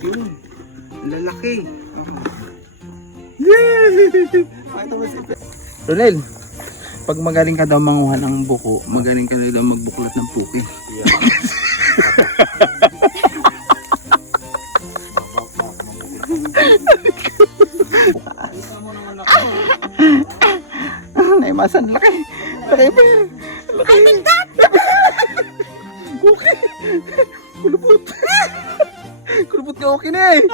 Yun. Lalaki. Yay! Ronel, pag magaling ka daw manguha ng buko, magaling ka daw magbuklat ng puki. Naimasan, laki. Laki pa yan. Laki. Okay. Kulupot. Kulupot ka okay na eh.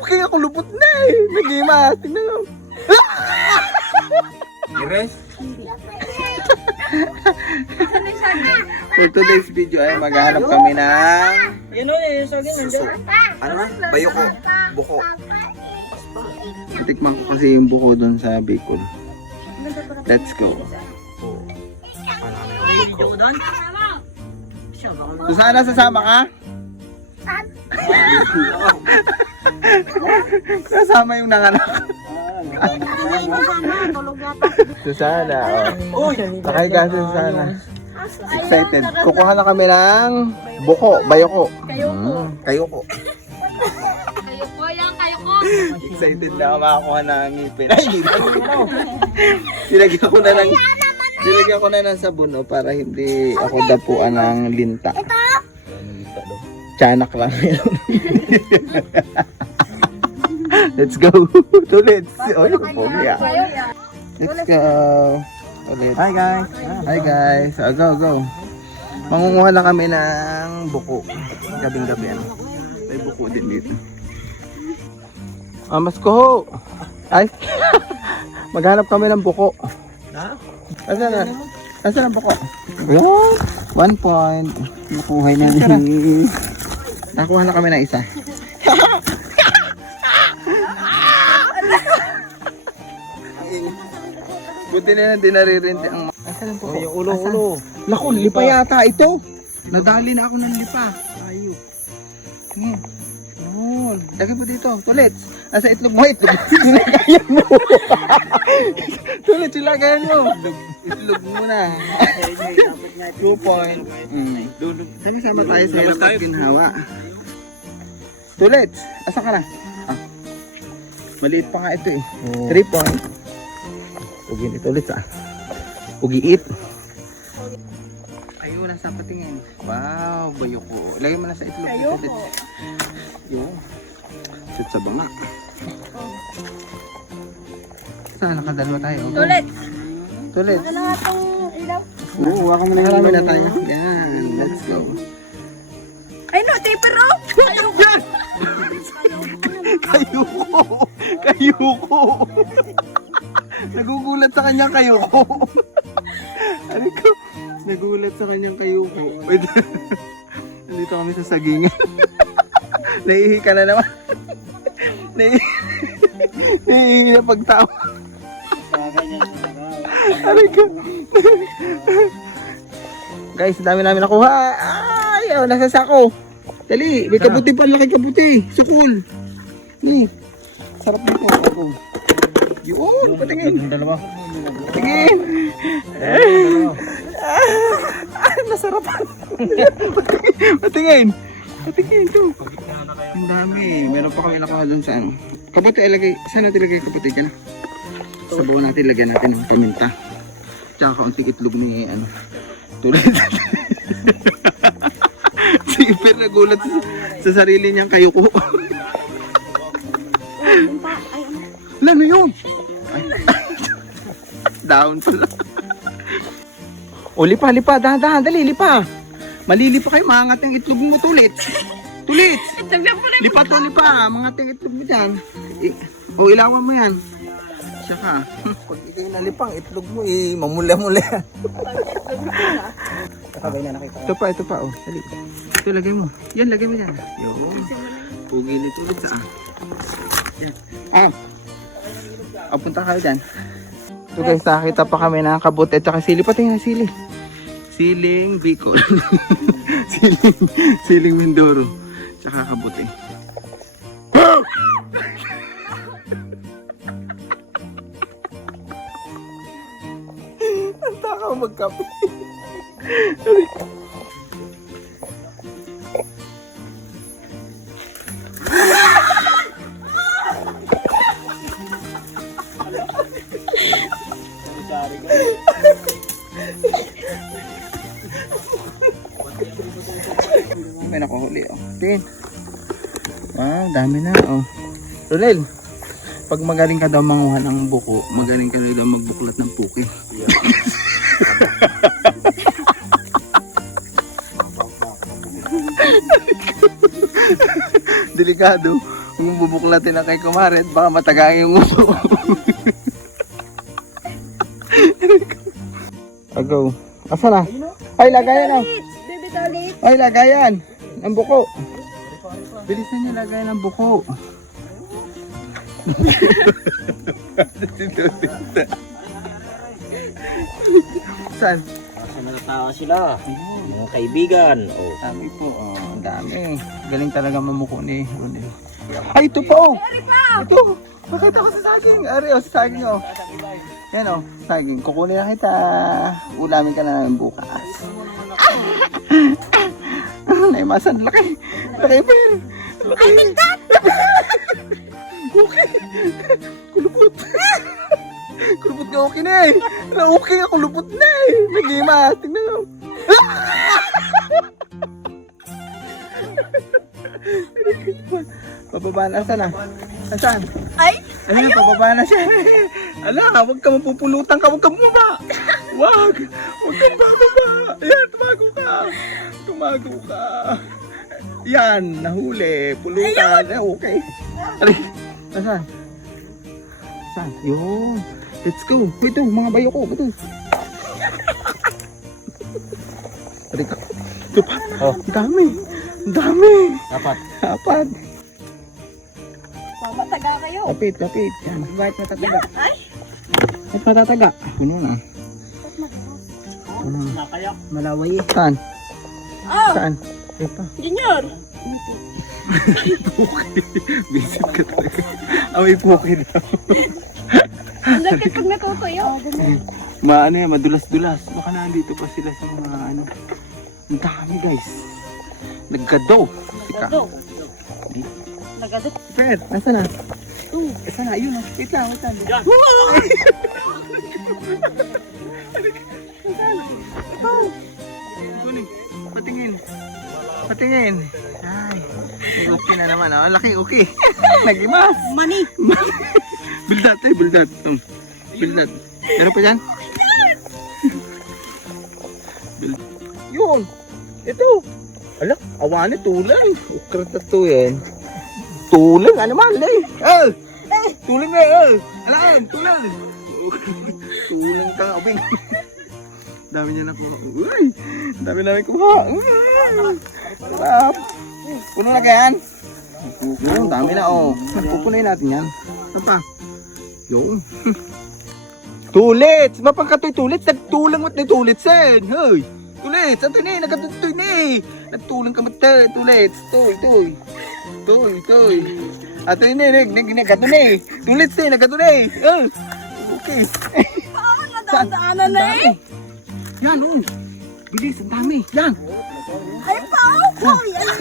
Okay ako, kulupot na eh. Nag-imas. Tingnan mo. Ires? For today's video ay maghahanap kami ng suso. Ano? Bayoko. Buko. Titikman ko kasi yung buko doon sa Bicol. Let's go. Susana, sasama ka? Kasama yung nanganak. Susana, oh. Sakay ka si Susana. Excited. Kukuha na kami ng buko, bayoko. Kayoko. Kayoko yan, kayoko. Excited na ako makakuha ng ngipin. Ay, Nilagyan ko na ng sabon para hindi ako dapuan ng linta. Tiyanak lang yun. Let's go. Let's go. Ulit. Hi guys. Hi guys. Go. Mangunguha na kami ng buko. Gabing-gabi ano. May buko din dito. Mas ko. Ay. Maghanap kami ng buko. Asan ang buko? Ayan. 1 point. Nakuha na niya. Nakuha na kami ng isa. Buti na hindi naririnig ang... Asan ang buko? Yung ulo. Naku, lipa yata ito. Nadali na ako ng lipa. Ayok. Lagay mo dito. Tulits. Asa itlog mo? Ilagayan mo. Tulits, ilagayan mo. Itlog muna. 2 point. Sama-sama tayo sa hirap at ginhawa. Tulits, asa ka na? Maliit pa nga ito eh. 3 point. Ugi ni Tulits Ugiit. Ayun, nasa patingin. Wow, bayoko. Lagay mo na sa itlog ni Tulits. Yun. Sit sa banga. Saan nakadalawa tayo? Tulits. Wala nga itong ilaw. Oo, waka mo na. Marami na tayo. Yan, let's go. Ay no, taper oh! Kayuko. Nagugulat sa kanyang kayuko. Ano ko? Nagulat sa kanyang kayuko. Wait. Nandito kami sa sagingan. Naihi ka na naman. Naihi na pagtawa. Ano ko? Guys, dami namin nakuha. Ay, nasa sako. Dali, may kabuti pa, laki kabuti. Sukul. Ni. Sarap nito. Ako. Yun, patingin. Dalawa. Patingin. Nasarapan. Patingin. Patingin to. Ang dami. Meron pa kami nakuha doon sa ano. Kabuti ilagay. Saan natin ilagay kabuti ka na? Sa bawa natin lagyan natin ng paminta. Tsaka kaunting itlog ni ano. Tulad. Si Iper nagulat sa sarili niyang kayuko. Ano yun? Down pala. O lipa, dahan, dali, lipa. Malilipa kayo, maangat yung itlog mo, Tulits. Lipa to, lipa. Maangat yung itlog mo dyan. O ilawan mo yan. Siya ka. Pag ikaw nalipang, itlog mo, mamula-mula. Ito pa, oh. Dali. Ito, lagay mo. Yan, lagay mo dyan. Yun. Pugi ni Tulits, Yan. Punta kayo dyan. So guys, nakakita pa kami ng kabuti at saka sili. Patingin na sili. Siling Bicol. Siling Mindoro. Tsaka kabuti. Ang takaw magkape. Wow, dami na. Oh. Rolel, pag magaling ka daw manguha ng buko, magaling ka daw magbuklat ng puki. Delikado. Kung bubuklatin na kay Kumaret, baka matagay yung uso. Agaw. Asa na? Ay, lagayan na. Baby toilet. Ay, lagayan. Ang buko. Bilisan niya lagayan ng buko. Saan? Kasi natatawa sila. Mga kaibigan. Oh. Dami po. Oh, ang dami. Galing talaga mamuko ni Ronel. Ay, ito pa oh. Ito. Bakit ako sa saging? Ari, oh, sa saging oh. Yan oh, saging. Kukunin na kita. Ulamin ka na namin bukas. Naimasan. Laki. Laki pa yan. Laki. Okay. Kulupot. Kulupot nga okay na eh. Na-okay nga, kulupot na eh. Nag-imas. Tingnan mo. Pababa na. Asan na? Asan? Ay! Ayun, pababa na siya. Ala, huwag ka mapupulutan ka. Huwag ka bumaba. Huwag. Huwag kang bababa. Ayan, tumago ka. Tumago ka. Yan, nahuli. Pulutan. Okay. Aray. Asan? Asan? Yun. Let's go. Ito, mga bayo ko. Ito. Aray ka. Ito pa. Oh. Ang dami. Ang dami. Dapat. Apat. Mataga kayo. Kapit, kapit. Yan, kahit matataga. Ay! Kahit matataga. Puno na. Puno na. Nakayak. Malaway. Saan? Oh! Saan? Ito. Junior! Visit ka talaga. May puki daw. Ang lakit pag natutuyo. Maano yan, madulas-dulas. Baka nandito pa sila sa mga ano. Ang dami guys. Nagkado. Sika. Nagadot. Per, nasa na? Nasa na? Ayun oh. Wait lang, wait lang. Yan. Kunin. Patingin. Patingin. Ay. May okay na naman. Oh. Laki okay. Nagimas. Money! Bildat eh, bildat. Bildat. Meron pa dyan? Yun. Ito. Alak, awane tulang. Ukrat na to yan. Tulang, ano man, lay. Tulang na, alaan, tulang. Tulang ka, abing. Dami niya nakuha. Uy, dami namin kuha. Sarap. Puno na yan. Yun, dami na, oh. Pupunuin natin yan. Ano pa? Yun. Tulits! Mapangkatoy tulits. Nagtulang mat na tulits yan. Hoy! Tulits! Ato ni, nagkatutoy ni. Nagtulang ka mata. Tulits. Toy. Ato ni, nagkato ni. Tulits ni, nagkato ni. Okay. Oo, nadaan-daanan na eh. Yan, oh. Bilis, ang dami. Yan. Ay, pao! Oh, yan.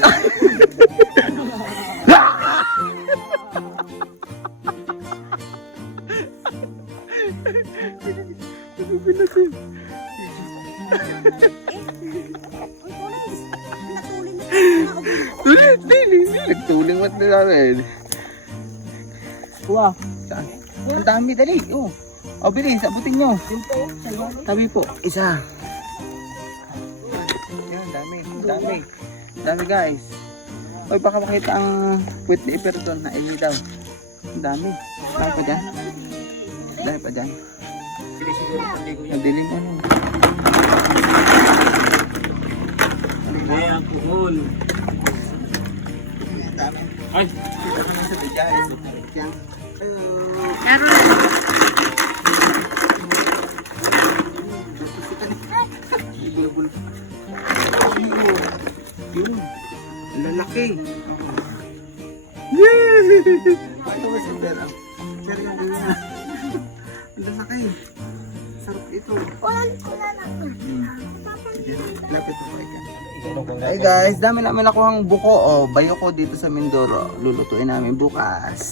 Tulits, dili. Nagtulang mat na namin. Kuha. Saan? Ang dami, dali. Oh. O, bilis, abutin nyo. Tabi po. Isa. Yan, dami. Dami guys. Oy, baka makita ang puwet ni Iperton na ini daw. Ang dami. Dami pa dyan. Nadilim ano. Ay, ang kuhol. Ay. Yun. Lalaki. Yay! Paano ba si Pera? Sir, yung gano'n. Ang lalaki. Sarap ito. Lapit mo pa Hey guys, dami namin nakuhang buko. Oh, bayo ko dito sa Mindoro. Lulutuin namin bukas.